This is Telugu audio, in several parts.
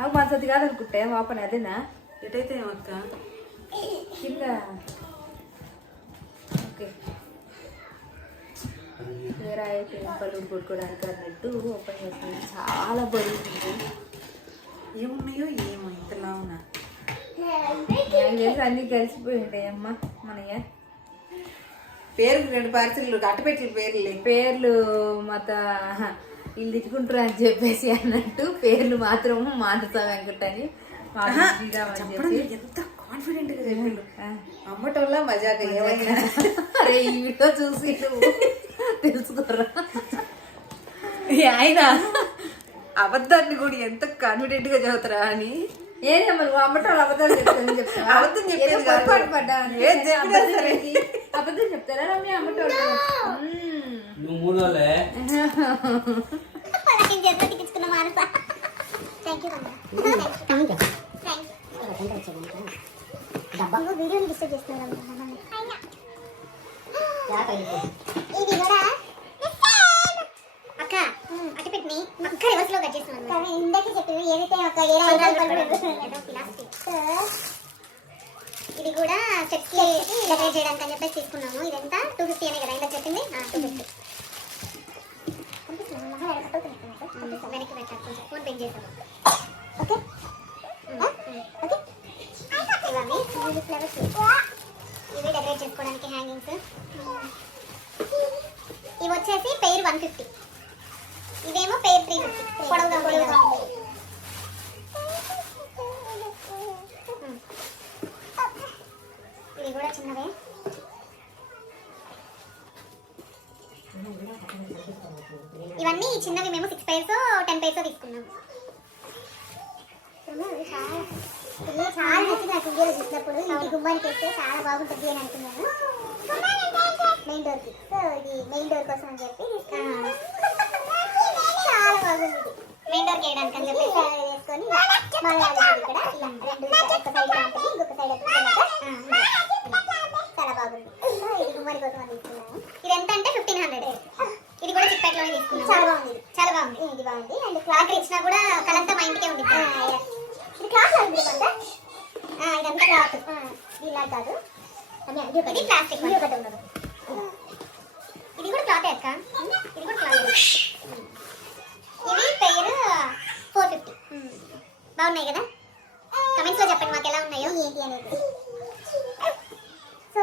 ఆకు మంచది కాదనుకుంటే ఓపెన్ అదేనా? ఎటైతే అక్క కింద. ఓకే. వేరే బలూన్ కొట్టుకోవడానికి అన్నట్టు ఓపెన్ చేస్తుంది చాలా బరువు ఉంది ఏమున్నాయో ఏమో ఇంతలా ఉన్నా. నాకు తెలిసి అన్నీ కలిసిపోయి ఉంటాయి అమ్మ మనయ్య. పేరుకి రెండు పార్సల్ అట్టపెట్టిన పేర్లే. పేర్లు మత వీళ్ళు తిట్టుకుంటారు అని చెప్పేసి అన్నట్టు పేర్లు మాత్రం మానస వెంకట అని ఎంత కాన్ఫిడెంట్గా చెప్పిండు. అమ్మటంలో మజాక ఏమైనా అరే ఈ వీడియో చూసి నువ్వు తెలుసుకోరా? ఆయన అబద్ధాన్ని కూడా ఎంత కాన్ఫిడెంట్గా చదువుతారా అని. ఏదే మరి నువ్వు అమ్మటం అబద్ధాలు చెప్తానని చెప్తావా? అబద్ధం చెప్పేది. పొరపాటు. చెప్పి అబద్ధం చెప్తారా రమ్య అమ్మటం నువ్వు మూడోలే నేను చేతిలో తిక్కించుకున్న మానస థ్యాంక్ యూ థ్యాంక్స్ వీడియోని డిస్టర్బ్ చేస్తున్నాను ఇది కూడా అక్క అటు పెట్టిని అక్క రివర్స్లో కట్ చేస్తున్నాను ఇందాక ఏదైతే ఒక ఇది కూడా చెక్ డెకరేట్ చేయడానికి అని చెప్పేసి తీసుకున్నాము ఇదంతా టూ ఫిఫ్టీ అనే కదా ఇందాక చెప్పింది టూ ఫిఫ్టీ వెనక్కి పెట్టాలి కొంచెం ఫోన్ పే చేసాము ఓకే. ఓకే. మ్యూజిక్ ఫ్లవర్స్ ఇవి డెకరేట్ చేసుకోవడానికి హ్యాంగింగ్స్ ఇవి వచ్చేసి పెయిర్ వన్ ఫిఫ్టీ. ఇవేమో పెయిర్ త్రీ ఫిఫ్టీ పొడవుగా పొడవుగా. ఇవన్నీ చిన్నవి మేము సిక్స్ పైర్స్ టెన్ పైర్స్ తీసుకున్నాం. ఇది చాలా నచ్చింది నాకు ఇండియాలో చూసినప్పుడు ఇంటి గుమ్మానికి వేస్తే చాలా బాగుంటుంది అని అనుకున్నాను. మెయిన్ డోర్కి సో ఇది మెయిన్ డోర్ కోసం అని చెప్పి. చాలా బాగుంది ఇది మెయిన్ డోర్కి వేయడానికి అని చెప్పి వేసుకొని మళ్ళీ ఇక్కడ ఇలా రెండు ఒక సైడ్ ఇలా ఉంటుంది. ఇంకొక సైడ్ చాలా బాగుంది సో ఇది గుమ్మడి కోసం తీసుకున్నాను. ఇది ఎంత అంటే ఫిఫ్టీన్ హండ్రెడ్ తీసుకున్నాను చాలా బాగుంది. ఇది. చాలా బాగుంది. ఇది బాగుంది. అండ్ క్లాత్ ఇచ్చినా కూడా కలంతా మా ఇంటికే ఉంది ఇది క్లాత్ ఉంది ఇదంతా క్లాత్. ఇలా కాదు. ఇది ప్లాస్టిక్ ఇది ఒకటి ఉండదు. ఇది కూడా క్లాత్ అక్క. ఇది కూడా క్లాత్. ఇది పేరు ఫోర్ ఫిఫ్టీ. బాగున్నాయి కదా? కమెంట్స్లో చెప్పండి మాకు ఎలా ఉన్నాయో. ఏంటి అనేది? సో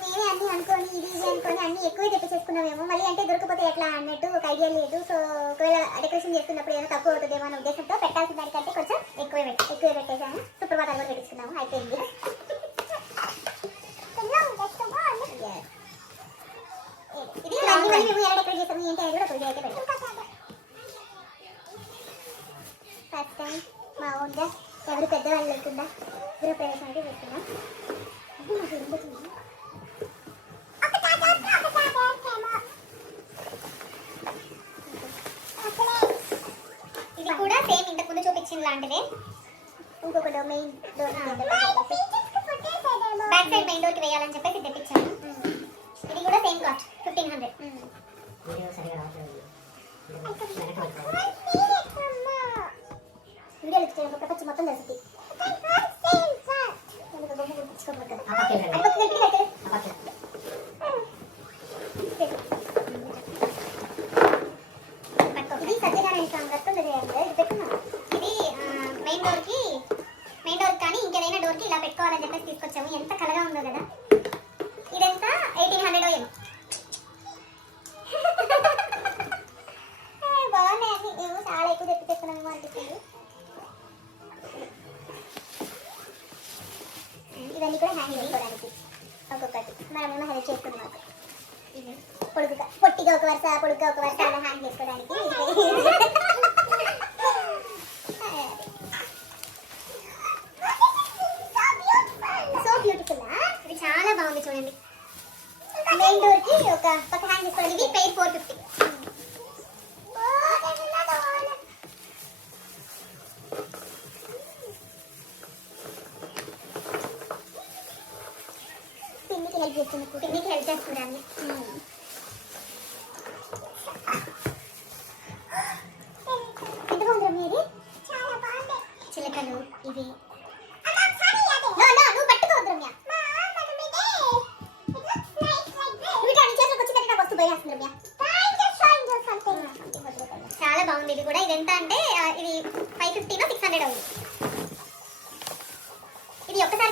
మేమే అన్ని అనుకొని ఇది ఇది అనుకొని అన్ని ఎక్కువ తెప్పించేసుకున్నామేమో మళ్ళీ అంటే దొరకపోతే ఎట్లా అన్నట్టు ఒక ఐడియా లేదు. సో ఒకవేళ డెకరేషన్ చేస్తున్నప్పుడు ఏదైనా తక్కువ అవుతుందేమో అనే ఉద్దేశంతో పెట్టాల్సిన దానికంటే కొంచెం ఎక్కువ పెట్టి ఎక్కువ పెట్టేశాను. సుప్రభాతాలు కూడా పెట్టించుకున్నాము అయిపోయింది. ఇది మళ్ళీ మళ్ళీ మేము ఎలా డెకరేట్ చేస్తాము ఏంటి అనేది కూడా ఒక వీడియో అయితే పెడతాం ఫస్ట్ టైం మా ఓన్గా ఎవరు పెద్దవాళ్ళు లేకుండా గృహప్రవేశం అయితే పెడుతున్నాం ఇది కూడా సేమ్ ఇంతకు ముందు చూపించిన లాంటిదే. ఇంకొకటి main door back side main డోర్కి వేయాలని చెప్పేసి తెప్పించాను. ఇది కూడా same cost fifteen hundred video ఇచ్చాను ప్రపంచం మొత్తం తెలుస్తుంది. ఇది సత్యనారాయణ స్వామి వస్తుంది ఇది మెయిన్ డోర్కి మెయిన్ డోర్ కానీ ఇంకేదైనా డోర్కి ఇలా పెట్టుకోవాలని చెప్పేసి తీసుకొచ్చాము. ఎంత కలగా ఉందో కదా. ఒక చేసుకోవడానికి సో బ్యూటిఫుల్ ఇది చాలా బాగుంది చూడండి. మెయిన్ డోర్కి ఒక పక్క హ్యాంగ్ చేసుకోవడానికి ఇది పెయిర్ ఫోర్ ఫిఫ్టీ పిన్నికి హెల్ప్ చేస్తుంది పిన్నికి హెల్ప్ చేస్తున్నాను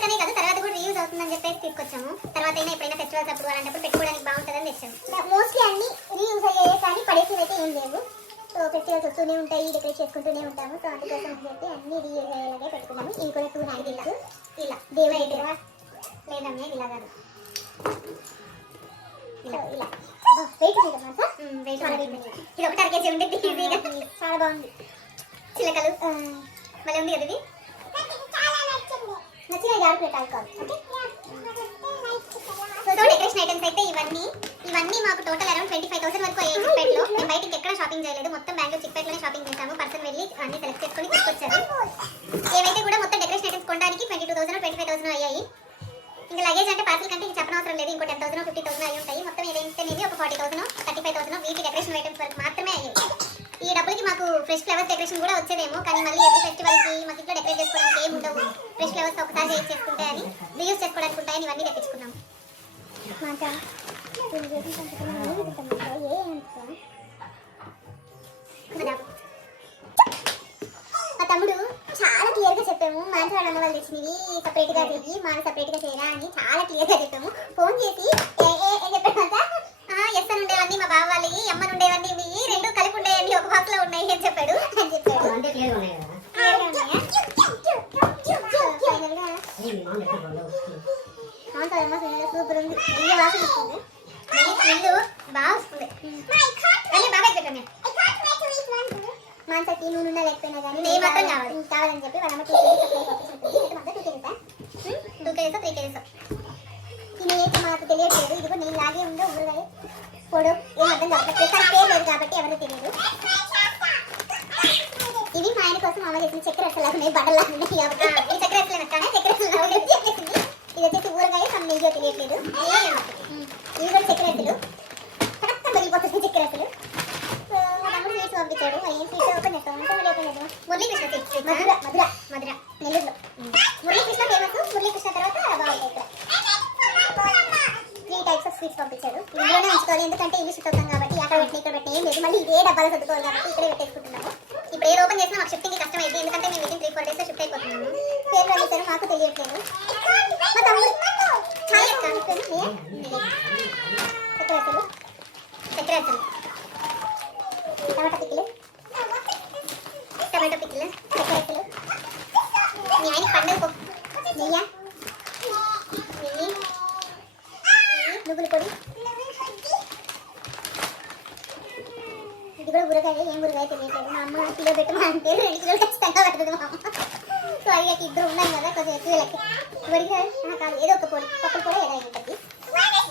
ఒక్కసారిగానే కాదు తర్వాత కూడా రీయూజ్ అవుతుందని చెప్పేసి తీసుకొచ్చాము. తర్వాత అయినా ఎప్పుడైనా ఫెస్టివల్స్ అప్పుడు అలాంటప్పుడు పెట్టుకోవడానికి బాగుంటుందని తెచ్చాము. మోస్ట్లీ అన్ని రీయూజ్ అయ్యాయి కానీ పడేసి అయితే ఏం లేవు. సో ఫెస్టివల్స్ వస్తూనే ఉంటాయి డెకరేట్ చేసుకుంటూనే ఉంటాము. సో అందుకోసం అని చెప్పి అన్ని రీయూజ్ అయ్యేలాగే పెట్టుకున్నాము. ఇవి కూడా టూ హ్యాండిల్స్ ఇలా దేవుడు దగ్గర లేదమ్మే ఇలా కాదు. ఇలా ఇలా వెయిట్ వెయిట్ ఇది ఒకటి అరకేజీ ఉండి ఈజీగా చాలా బాగుంది. చిలకలు. మళ్ళీ ఉంది కదా నచ్చిన యాడ్ సో డెకరేషన్ ఐటమ్స్ అయితే ఇవన్నీ ఇవన్నీ మాకు total around twenty five thousand వరకు అయ్యాయి. చిక్పేట్లో మేము బయటికి ఎక్కడ షాపింగ్ చేయలేదు. మొత్తం బెంగళూరు చిక్పేట్లోనే షాపింగ్ చేసాము పర్సన్ వెళ్ళి అన్ని సెలెక్ట్ చేసుకొని అమ్మ వాళ్ళు తెచ్చినవి సపరేట్గా చెయ్యి మాన సపరేట్గా చేయరా అని చాలా క్లియర్గా చెప్పాము. ఫోన్ చేసి ఏ ఏ ఏం చెప్పామంట ఎస్ అని ఉండేవన్నీ మా బావ వాళ్ళవి ఎమ్మ ఉండేవన్నీ మీ రెండు కలిపి ఉండేవన్నీ ఒక ఉన్నాయి అని చెప్పాడు. అని చెప్పాడు. అంటే ఉన్నాయి? కదా సూపర్ ఉంది. బాగా వస్తుంది కానీ బాగా పెట్టాను ఈ నూనె ఉన్నా లేకపోయినా కానీ ఏ మాత్రం కావాలి. కావాలని చెప్పి వాళ్ళ టూ కేజీస్ మాత్రం two kgs? Two kgs three kgs? ఈ అయితే మాకు తెలియట్లేదు. ఇదిగో నేను లాగే ఉందో ఊరగాయ పొడు ఏం అర్థం కావట్లేదు. ప్రస్తుతానికి పేరు లేదు కాబట్టి ఎవరు తెలియదు. ఇవి మా ఆయన కోసం అమ్మ చేసిన చక్కెర అసలు ఉన్నాయి బట్టలు ఉన్నాయి కాబట్టి. ఈ చక్కెర అసలు కానీ చక్కెర అసలు చెప్పేసింది ఇది వచ్చేసి ఊరగాయ సమ్ నెయ్యో తెలియట్లేదు ఉమ్. ఇవి కూడా చక్కెర అసలు కరెక్ట్ వెళ్ళిపోతుంది చక్కెర అసలు సో మా తమ్ముడు స్వీట్స్ పంపించాడు మరి ఏం స్వీట్స్ ఓపెన్ చేస్తాం అంటే మరి ఓపెన్ చేద్దాం మురళీకృష్ణ స్వీట్స్ మధుర మధుర మధుర నెల్లూరులో మురళీకృష్ణ ఫేమస్ మురళీకృష్ణ తర్వాత బాగుంటాయి ఇక్కడ త్రీ టైప్స్ ఆఫ్ స్వీట్స్ పంపించారు ఇందులోనే ఉంచుకోవాలి. ఎందుకంటే ఇల్లు షిఫ్ట్ కాబట్టి అక్కడ పెట్టి ఇక్కడ పెట్టి ఏం లేదు. మళ్ళీ ఇదే డబ్బాలు సర్దుకోవాలి కాబట్టి ఇక్కడే పెట్టేసుకుంటున్నాము. ఇప్పుడు ఏ ఓపెన్ చేసినా మాకు షిఫ్టింగ్ కష్టం అయింది ఎందుకంటే మేము within three four days shift అయిపోతున్నాము. పేరు పంపించారు మాకు తెలియట్లేదు. మా తమ్ముడు హాయ్ అక్క. నీ పేరు చక్కెర అసలు. టమాటా పిక్కిలు టమాటో పిక్కిలు చక్కెర అసలు మీ ఆయన పండుగ పప్పు నెయ్యా నెయ్యి నువ్వుల పొడి ఇది కూడా ఊరగాయ ఏం ఊరగాయ తెలియట్లేదు మా అమ్మ కిలో అంటే రెండు కిలోలు ఖచ్చితంగా పడుతుంది మా అమ్మ సో అడిగాక ఇద్దరు ఉన్నాం కదా కొంచెం ఎక్కువ లెక్క ఊరగాయ కాదు ఏదో ఒక పొడి పప్పుల పొడి ఏదో ఉంటుంది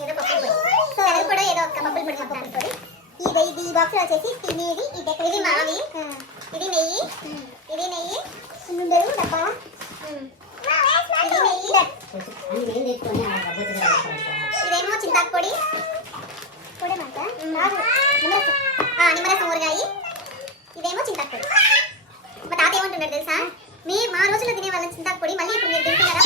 ఏదో పప్పుల పొడి సో అది కూడా ఏదో ఒక పప్పుల పొడి పప్పుల పొడి ఇది ఇది ఈ బాక్స్ వచ్చేసి తినేది ఇది ఇది మావి ఇది నెయ్యి ఇది నెయ్యి ముందరు డబ్బా ఇది నెయ్యి ఇదేమో చింతాకు పొడి పొడేమంట నిమ్మరసం నిమ్మరసం ఊరగాయి ఇదేమో చింతాకు మా తాత ఏమంటున్నాడు తెలుసా? మీ మా రోజుల్లో తినే వాళ్ళ చింతాకు మళ్ళీ ఇప్పుడు మీరు తింటున్నారా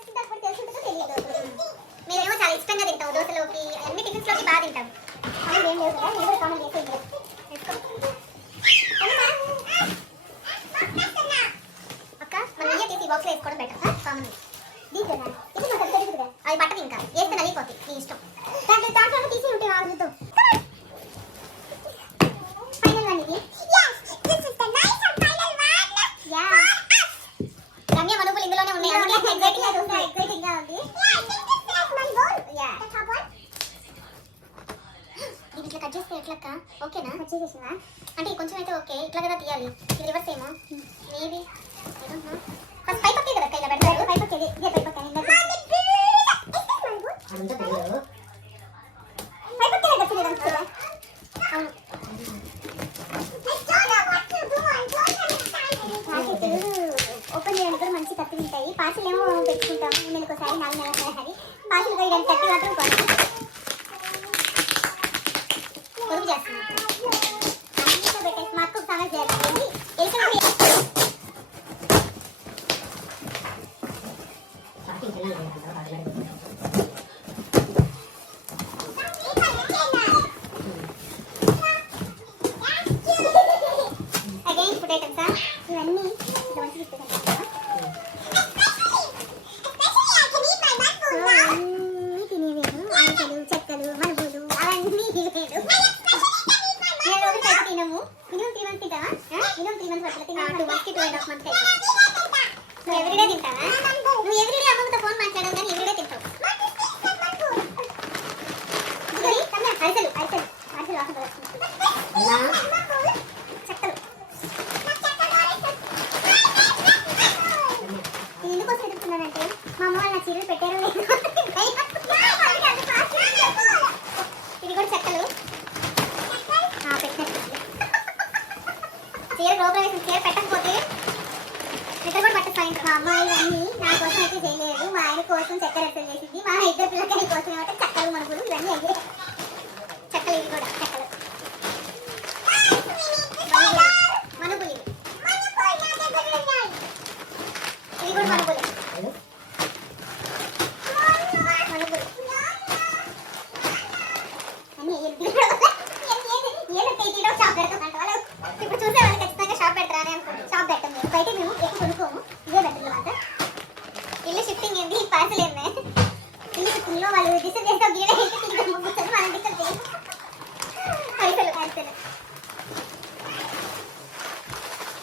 చింతాకు పొడి తెలుసుంటుందో తెలియదు మేమేమో చాలా ఇష్టంగా తింటాం దోశలోకి అన్ని టిఫిన్స్లోకి బాగా తింటాం అవును, ఏం లేవు కదా నేను కూడా కామన్ చేసి అక్క మన నెయ్యి తీసి బాక్స్ వేసుకోవడం బెటర్ కామన్ దీంట్లోనా ఇది నాకు తెలుసు కదా అది బట్టలు ఇంకా వేస్తే నలిగిపోతాయి నీ ఇష్టం దాంట్లో దాంట్లో తీసి ఉంటే ఆగుతో ఫైనల్ వన్ ఇది Yeah. రమ్య మనుపులు ఇందులోనే ఉన్నాయి అందుకే ఎగ్జైటింగ్గా చూస్తా ఎగ్జైటింగ్గా ఉంది Yeah. దీన్ని ఇట్లా కట్ చేస్తే ఎట్లక్క ఓకేనా? కట్ చేసేసిందా? అంటే కొంచెం అయితే ఓకే. ఇట్లా కదా తీయాలి. ఇది రివర్స్ ఏమో? మేబీ ఫస్ట్ పై పక్కే కదా ఇలా పెడతారు. పై పక్కే ఇదే పై పక్క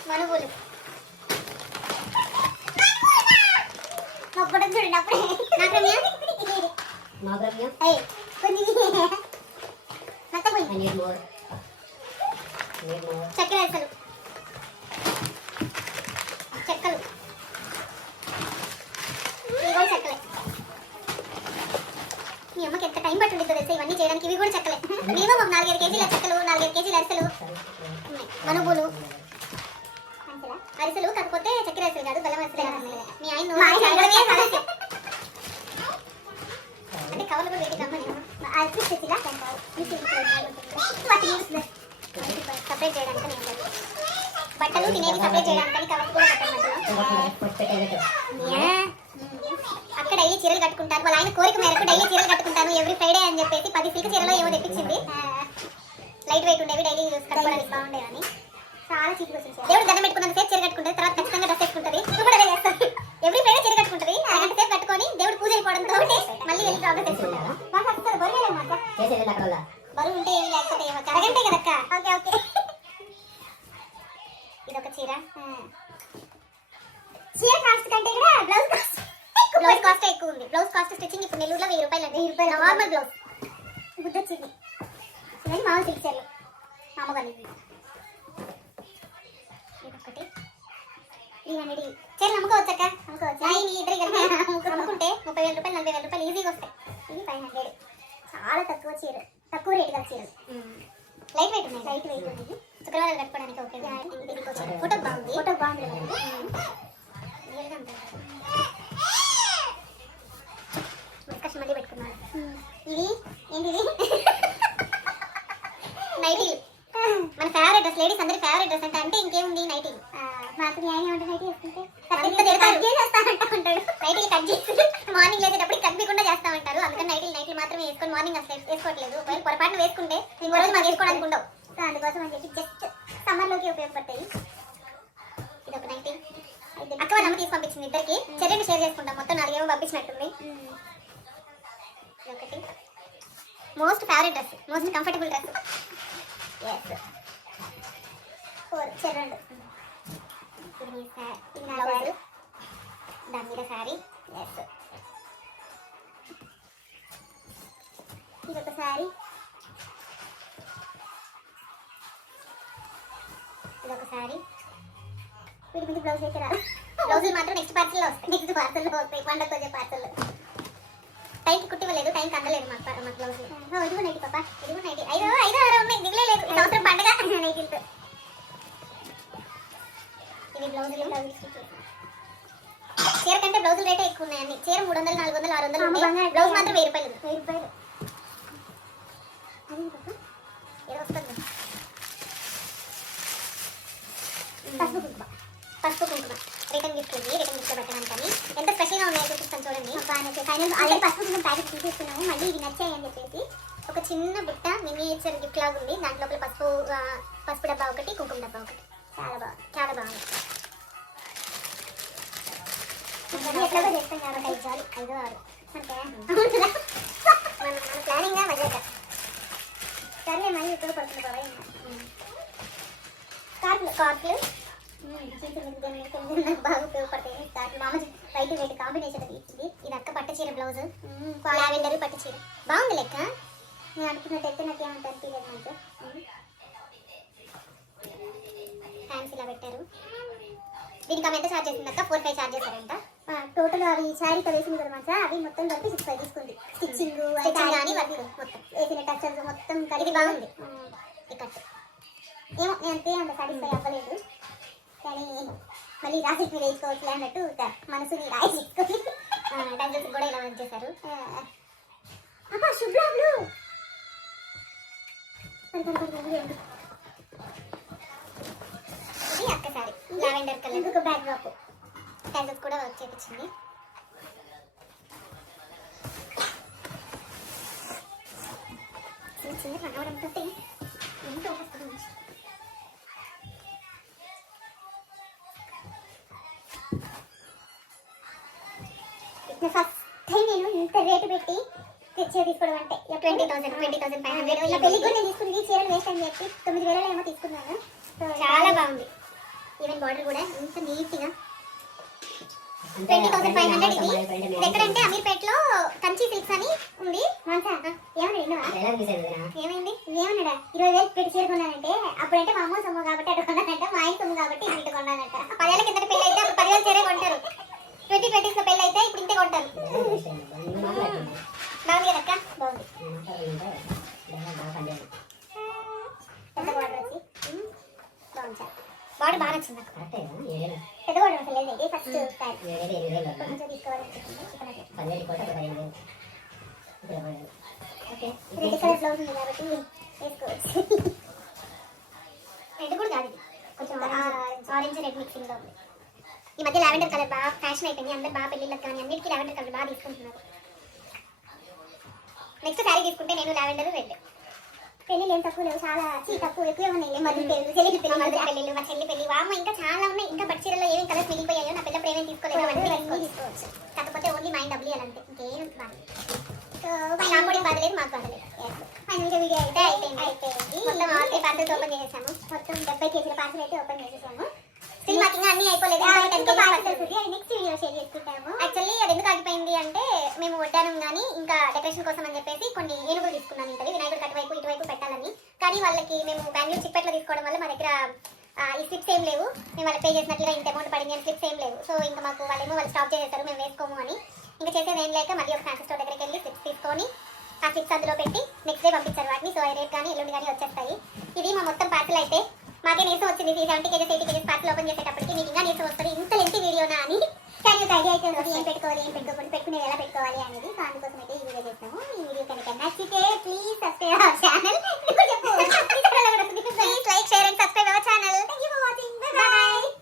more. చక్కెర అసలు చెక్కలు చెక్కలే మీ అమ్మకి ఎంత టైం పట్టుండిద్దో తెలుసా ఇవన్నీ చేయడానికి ఇవి కూడా చెక్కలే మేము ఒక నాలుగైదు కేజీల చెక్కలు నాలుగైదు కేజీల అరిసెలు మనుబులు అరిసెలు కాకపోతే చక్కెర అరిసెలు కాదు బెల్లం అరిసెలు కాదు మీ ఆయన. అంటే కవర్లు కూడా వేడి రమ్మని అరిసి వాటిని సపరేట్ చేయడానికి. బట్టలు తినేవి సపరేట్ చేయడానికి కవర్లు కూడా పెట్టాను అక్కడ డైలీ చీరలు కట్టుకుంటారు. వాళ్ళ ఆయన కోరిక మేరకు డైలీ చీరలు కట్టుకుంటాను. ఎవ్రీ ఫ్రైడే అని చెప్పేసి పది సిల్క్ చీరలో ఏమో తెప్పించింది. లైట్ వెయిట్ ఉండేవి డైలీ యూస్ కట్టుకోవడానికి బాగుండేవని. చాలా చీప్ వచ్చింది దేవుడు దండం పెట్టుకున్నంత సేపు చీర కట్టుకుంటుంది తర్వాత ఖచ్చితంగా డ్రెస్ వేసుకుంటుంది నువ్వు కూడా అదే చేస్తావు ఎవ్రీ ఫ్రైడే చీర కట్టుకుంటుంది అరగంట సేపు కట్టుకొని దేవుడు పూజ అయిపోవడంతో మళ్ళీ వెళ్ళి ప్రాబ్లమ్ తెచ్చుకుంటారు మాకు అసలు బరువు లేదు మాకు. చేసేది అక్కడ వల్ల బరువు ఉంటే ఏమి లేకపోతే ఏమో అరగంటే కదక్క ఓకే ఓకే. ఇదొక చీర. చీర కాస్ట్ కంటే కూడా బ్లౌజ్ కాస్ట్ బ్లౌజ్ కాస్ట్ ఎక్కువ ఉంది. బ్లౌజ్ కాస్ట్ స్టిచ్చింగ్ ఇప్పుడు నెల్లూరులో వెయ్యి రూపాయలు అండి. వెయ్యి రూపాయలు. Normal blouse. బుద్ధ వచ్చింది ఇవన్నీ మామూలు సిల్క్ చీరలు మామగారు ఇదొకటి త్రీ హండ్రెడ్ చీరలు అమ్ముకోవచ్చక్క అమ్ముకోవచ్చు నీ ఇద్దరు కలిపి అమ్ముకుంటే ముప్పై వేల రూపాయలు నలభై వేల రూపాయలు ఈజీగా వస్తాయి. ఇది ఫైవ్ హండ్రెడ్ చాలా తక్కువ చీర. తక్కువ రేట్ గల చీరలు లైట్ వెయిట్ ఉన్నాయి. లైట్ వెయిట్ ఉంది శుక్రవారం కట్టుకోవడానికి ఓకే. ఫోటో బాగుంది. ఫోటో ఒకటి. Most favourite dress most comfortable dress S four రెండు. ఇది ఇది నా బ్లౌజ్ దాని మీద శారీ ఎస్ ఇది ఒక శారీ ఇది ఒక శారీ వీటి మీద బ్లౌజ్ అయితే రాదు బ్లౌజులు మాత్రం నెక్స్ట్ పార్సల్లో వస్తాయి. నెక్స్ట్ పార్సల్లో వస్తాయి. పండగ వచ్చే పార్సల్లో టైంకి కుట్టివ్వలేదు టైంకి అందలేదు ప- మాకు బ్లౌజ్. ఇది కూడా నైటీ పాప ఇది కూడా నైటీ. ఐదో ఐదో ఆరో ఉన్నాయి దిగలే లేదు. ఈ సంవత్సరం పండగ. నైటీలతో ఇవి బ్లౌజులు. బ్లౌజ్ చీర కంటే బ్లౌజుల రేటే ఎక్కువ ఉన్నాయి అన్ని. చీర మూడు వందలు నాలుగు వందలు ఆరు వందలు. బ్లౌజ్ మాత్రం వెయ్యి రూపాయలు. వెయ్యి రూపాయలు. రిటర్న్ గిఫ్ట్ ఉంది రిటర్న్ గిఫ్ట్ పెట్టడానికి అని ఎంత స్పెషల్గా ఉన్నాయో చూపిస్తాను చూడండి. ఫైనల్ అదే పసుపు కుంకుమ ప్యాకెట్ తీసేస్తున్నాము మళ్ళీ ఇవి నచ్చాయి అని చెప్పేసి ఒక చిన్న బుట్ట మినియేచర్ గిఫ్ట్ లాగా ఉంది. దాంట్లో ఒకటి పసుపు పసుపు డబ్బా ఒకటి కుంకుమ డబ్బా ఒకటి. చాలా బాగుంది చాలా బాగుంది. ఎట్లాగో చేస్తాం కాబట్టి ఐదు చాలు ఐదు ఆరు. అంటే. మన మన ప్లానింగ్ మజాక సర్లే మళ్ళీ ఇప్పుడు పడుతుంది బాబాయ్? కార్లు కార్లు నాకు బాగా ఉపయోగపడతాయి కార్లు మామ వైట్ వైట్ కాంబినేషన్ అది ఇచ్చింది ఇది అక్క పట్టు చీర బ్లౌజ్ లావెండర్ పట్టు చీర బాగుంది లెక్క నేను అనుకున్నట్టయితే నాకు ఏమంటే అనిపించలేదు మంచిగా హ్యాండ్స్ ఇలా పెట్టారు దీనికి ఆమె ఎంత ఛార్జ్ చేసింది అక్క ఫోర్ ఫైవ్ ఛార్జ్ చేశారంట టోటల్ అవి శారీతో వేసింది కదా మంచిగా అవి మొత్తం కలిపి సిక్స్ ఫైవ్ తీసుకుంది స్టిచ్చింగ్ కానీ వర్క్ మొత్తం వేసిన టచర్స్ మొత్తం కలిపి బాగుంది ఈ కట్ ఏమో నేను అంతే అంత సాటిస్ఫై అవ్వలేదు కానీ మళ్ళీ రాసి మీద వేసుకోవచ్చు అన్నట్టు మనసుని రాసి డంజల్స్ కూడా ఇలా చేశారు అబ్బా శుభ్రాబ్లు ఇది అక్క సారీ లావెండర్ కలర్. ఇంకొక బ్యాక్ డ్రాప్. డంజల్స్ కూడా వర్క్ చేపించింది. చిన్న చిన్న ఎంతో ఫస్ట్ టైం నేను ఇంత రేటు పెట్టి చీర తీసుకోవడం అంటే twenty thousand twenty thousand five hundred ఇలా పెళ్ళి కూడా నేను తీసుకుంది చీరలు వేస్ట్ అని చెప్పి తొమ్మిది వేలలో ఏమో తీసుకున్నాను. చాలా బాగుంది. ఈవెన్ బార్డర్ కూడా ఇంత నీట్గా ట్వంటీ థౌసండ్ ఫైవ్ హండ్రెడ్ ఇది. ఎక్కడంటే అమీర్పేటలో కంచి సిల్క్స్ అని ఉంది. ఏమైంది? ఏమన్నాడా? ఇరవై వేలు పెట్టి చీర కొన్నానంటే అప్పుడంటే మా అమ్మ సొమ్ము కాబట్టి అటు కొన్నానంట మా ఆయన సొమ్ము కాబట్టి ఇటు కొన్నానంట. పదేళ్ళ కిందట పెళ్ళి అయితే అప్పుడు పదివేలు చీరే కొంటారు ట్వంటీ ట్వంటీస్లో పెళ్ళి బాగుంది. కదక్క బాగుంది బాగా నచ్చింది పెద్ద అసలు ఫస్ట్ కొంచెం రెడ్ కలర్ బ్లౌజ్ ఉంది కాబట్టి వేసుకోవచ్చు రెడ్ కూడా కాదు కొంచెం ఆరెంజ్ రెడ్ మిక్సింగ్లో ఉంది ఈ మధ్య లావెండర్ కలర్ బాగా ఫ్యాషన్ అయిపోయింది. అందరు బాగా పెళ్ళిళ్ళకి కానీ అన్నిటికీ లావెండర్ కలర్ బాగా తీసుకుంటున్నారు. నెక్స్ట్ శారీ తీసుకుంటే నేను లావెండర్ రెడ్. పెళ్ళిళ్ళు ఏం తక్కువ లేవు. చాలా చీ తక్కువ ఎక్కువ ఉన్నాయి. మధు పెళ్ళి చెల్లి పెళ్ళి మధు పెళ్ళిళ్ళు మా చెల్లి పెళ్ళి. వామ ఇంకా చాలా ఉన్నాయి. ఇంకా బడ్చీరలో ఏమేం కలర్స్ మిగిలిపోయాయో నా పిల్ల ప్రేమ తీసుకోలేదు అవన్నీ తీసుకోవచ్చు. కాకపోతే ఓన్లీ మైండ్ డబ్బులు ఇవ్వాలంటే ఇంకేం నాకు కూడా బాధ లేదు మాకు బాధ లేదు. ఫైనల్గా వీడియో అయితే అయిపోయింది. మొత్తం ఆల్ త్రీ పార్సల్స్ ఓపెన్ చేసేసాము. మొత్తం డెబ్బై కేజీల పార్సల్ అయితే ఓపెన్ చేసేసాము. స్టిల్ మాకు ఇంకా అన్ని అయిపోలేదు నెక్స్ట్ వీడియో షేర్ చేసుకుంటాము. యాక్చువల్లీ అది ఎందుకు ఆగిపోయింది అంటే మేము వడ్డానం కానీ ఇంకా డెకరేషన్ కోసం అని చెప్పేసి కొన్ని ఏనుగులు తీసుకున్నాను ఇంతవి వినాయకుడు అటువైపు ఇటువైపు పెట్టాలని. కానీ వాళ్ళకి మేము బెంగళూరు చిప్పెట్లో తీసుకోవడం వల్ల మా దగ్గర ఈ స్లిప్స్ ఏం లేవు. మేము వాళ్ళకి పే చేసినట్లుగా ఇంత అమౌంట్ పడింది అని స్లిప్స్ ఏం లేవు. సో ఇంకా మాకు వాళ్ళేమో వాళ్ళు స్టాప్ చేసేస్తారు మేము వేసుకోము అని. ఇంకా చేసేది ఏం లేక మళ్ళీ ఒక ఫ్యాన్సీ స్టోర్ దగ్గరికి వెళ్ళి స్లిప్స్ తీసుకొని ఆ స్లిప్స్ అందులో పెట్టి నెక్స్ట్ డే పంపించారు వాటిని. సో రేట్ కానీ ఎల్లుండి కానీ వచ్చేస్తాయి. ఇది మా మొత్తం పార్సల్ అయితే మాకే నీరసం వచ్చింది. Seventy kgs eighty kgs parcel open చేసేటప్పటికి మీకు ఇంకా నీరసం వస్తుంది. ఇంత లెంతి వీడియోనా అని కానీ ఒక ఐడియా అయితే ఏం పెట్టుకోవాలి ఏం పెట్టుకోకుండా పెట్టుకునేది ఎలా పెట్టుకోవాలి అనేది సో అందుకోసం అయితే ఈ వీడియో చేస్తాము. ఈ వీడియో కనుక నచ్చితే please subscribe our channel please like share and subscribe our channel thank you for watching bye bye